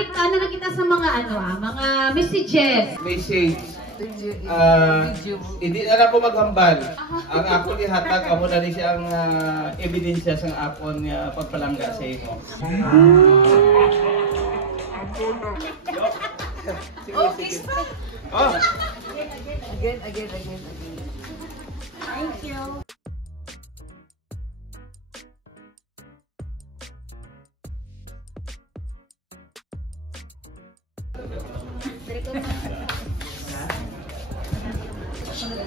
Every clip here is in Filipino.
Balik ka na kita sa mga mga messages. Message. Hindi na ako maghambal. Ang ako ni hatag amo na rin siyang ebidensya sa akon pagpalangga sa imo. Okay, Oh. Again. Thank you.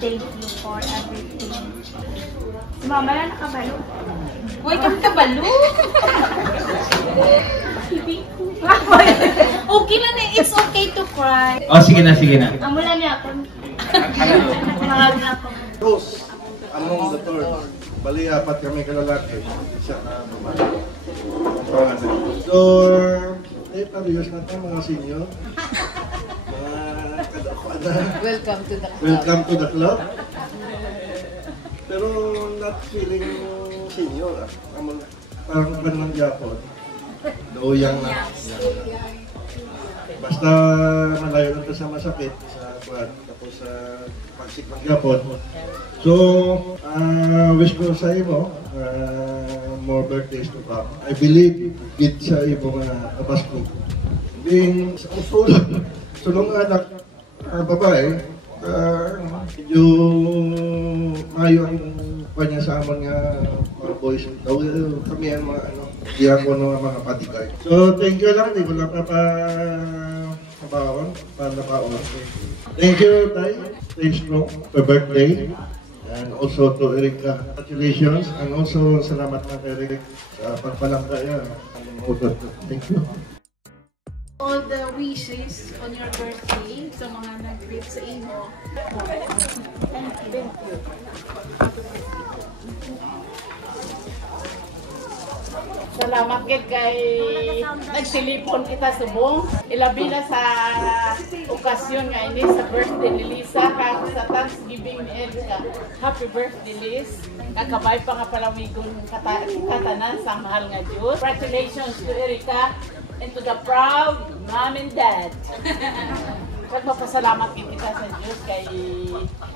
Thank you for everything. Si Mama na nakabalo. Uy, kami kabalo? Okay lang na, it's okay to cry. Oh, sige na. Amo lang niya ako. Mahal na ako. Rose, among the third. Bali, apat kami kalalaki. Isa na babae. Ang pangalan. So, parehas na ito mga senior. Welcome to the club. Welcome to the club. Pero not feeling senior. Parang ban ng Japon. Doyang na. Basta malayo lang ito sa masakit. Tapos sa pagsik ng Japon. So, wish ko sa iyo, more birthdays to come. I believe it sa iyo mga kabasko. Being sulong anak, babae, medyo mayo ang kanya sa amon nga mga boys. Kami ang mga di ako mga patikay. So, thank you lang. Hindi ko lang nakaon. Thank you, Tay. Thanks, bro, for birthday. And also to Erika, congratulations. And also, salamat na Eric sa pagpalangga yan. Thank you. All the wishes on your birthday sa mga nag-greet sa inyo. Thank you. Salamat kay nagsilipon kita subong. Ilabi na sa okasyon nga ini sa birthday ni Lisa kag sa Thanksgiving ni Erika. Happy birthday, Liz. Kakabay pa nga palamigon katanan sa mahal nga Diyos. Congratulations to Erika and to the proud mom and dad. Kag mapasalamat kita sa Diyos kay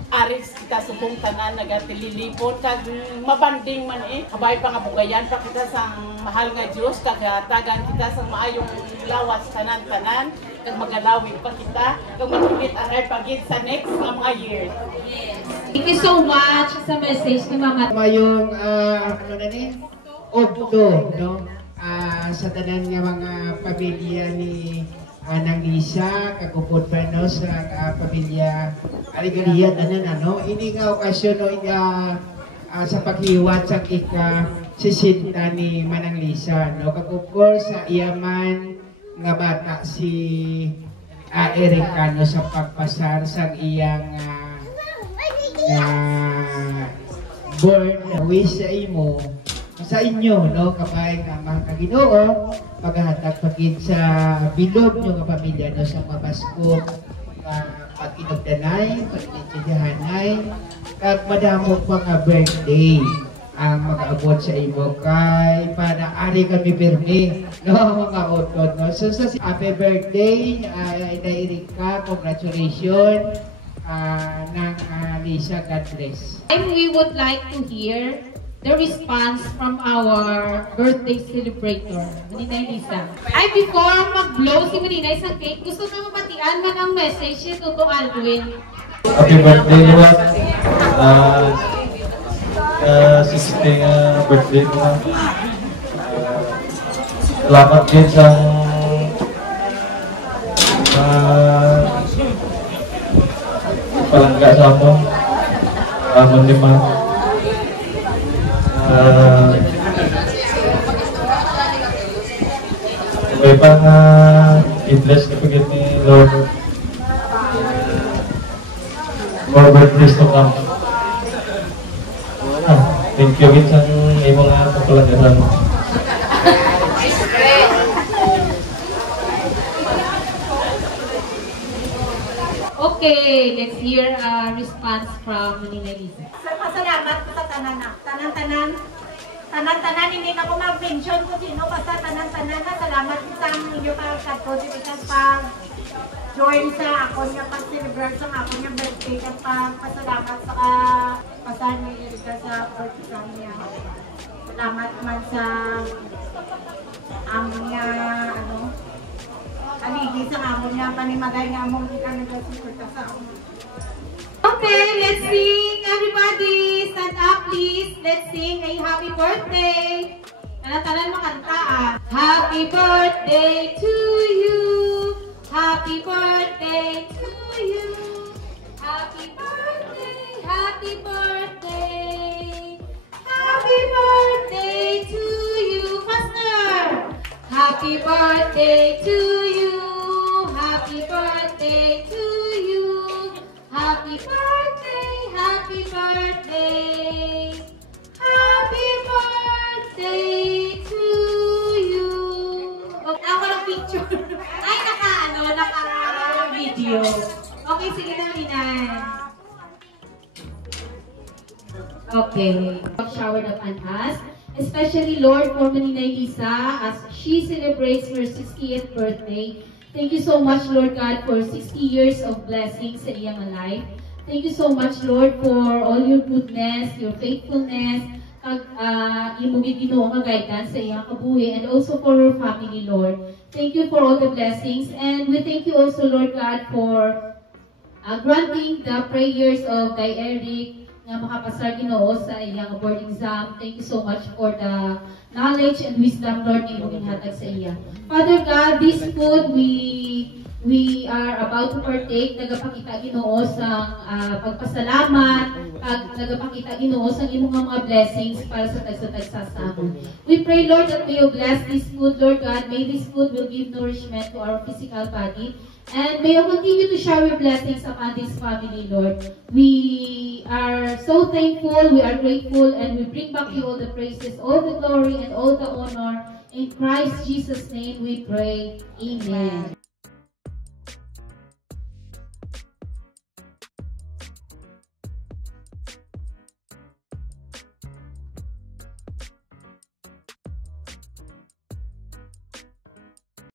aris kita subong tanan nagatililipon kag mabanding man kabay pa nga bugayan pa kita sa mahal nga Diyos kag tagan kita sa maayong lawas tanan-tanan kag magalawin pa kita kag matugit aray pagid sa next nga mga years. Thank you so much sa message ni Mama. Mayong Ogdo, no? Sa tanan nga mga pamilya ni nang Lisa, kagupod pa no sa pamilya Aligalian ini nga okasyon no sa paghiwat sa sisinta ni Manang Lisa no kagupod sa iyaman nga bata si Erika no sa pagpasar sa iyang born wish sa imo sa inyo, no, kapay nga mga Ginoo, paghahatag pagid sa bilog nyo nga pamilya no sa mabasko pag-inugdanay, pag-initiyahanay, kag madamo pa nga birthday ang mag-abot sa imo kay para ari kami pirmi, no, mga utod, no. So sa happy birthday, Erika, congratulations ng Lisa, God bless. And we would like to hear the response from our birthday celebrator, Maninay Lisa. Ay, before mag-blow si Maninay sa cake, gusto na mabatian man ang message ni Toto Alwin. Happy birthday, Luwa. 60th birthday mo. Salamat din sa palangga sa mo. Lima. May pang i-bless na pagkat ni Lord. More birthdays to come. Thank you again sa imo nga kapalagaran. Okay, let's hear a response from Maninay Lisa. Salamat sa tanan. Tanan-tanan Tanan-tanan, hindi na ko mag-mention kung sino, basta tanan-tanan na. Salamat sa inyo pag-contribution pag-join sa ako niya pag-celebrate sa ako niya birthday at pag-pasalamat sa pasan ni Erika sa birthday niya. Salamat man sa amo niya, aligi sa amo niya, panimagay nga mo ka nagsusulta sa amo. Okay, let's sing, everybody. Stand up, please. Let's sing a happy birthday. Tanan makanta ah. Happy birthday to you. Happy birthday to you. Happy birthday, happy birthday. Happy birthday to you. Faster. Happy birthday to you. Happy birthday to you. Happy birthday, happy birthday. Happy birthday to you. Okay, ako ng picture. Ay, naka-video. Okay, sige na, Minan. Okay. Showered upon us. Especially, Lord, for Maninay Lisa as she celebrates her 60th birthday. Thank you so much, Lord God, for 60 years of blessings sa iyang life. Thank you so much, Lord, for all your goodness, your faithfulness, imong Ginoo nga guidance sa iyang kabuhi, and also for her family, Lord. Thank you for all the blessings, and we thank you also, Lord God, for granting the prayers of Kay Eric nga makapasar Ginoo sa iyang board exam. Thank you so much for the knowledge and wisdom, Lord, na imong hatag sa iya. Father God, this food we are about to partake, nagapakita Ginoo sa pagpasalamat, nagapakita Ginoo sa imong mga blessings para sa tagsa-tagsa sa amon. We pray, Lord, that may you bless this food, Lord God. May this food will give nourishment to our physical body. And may you continue to shower your blessings upon this family, Lord. We are so thankful, we are grateful, and we bring back you all the praises, all the glory, and all the honor. In Christ Jesus' name we pray. Amen.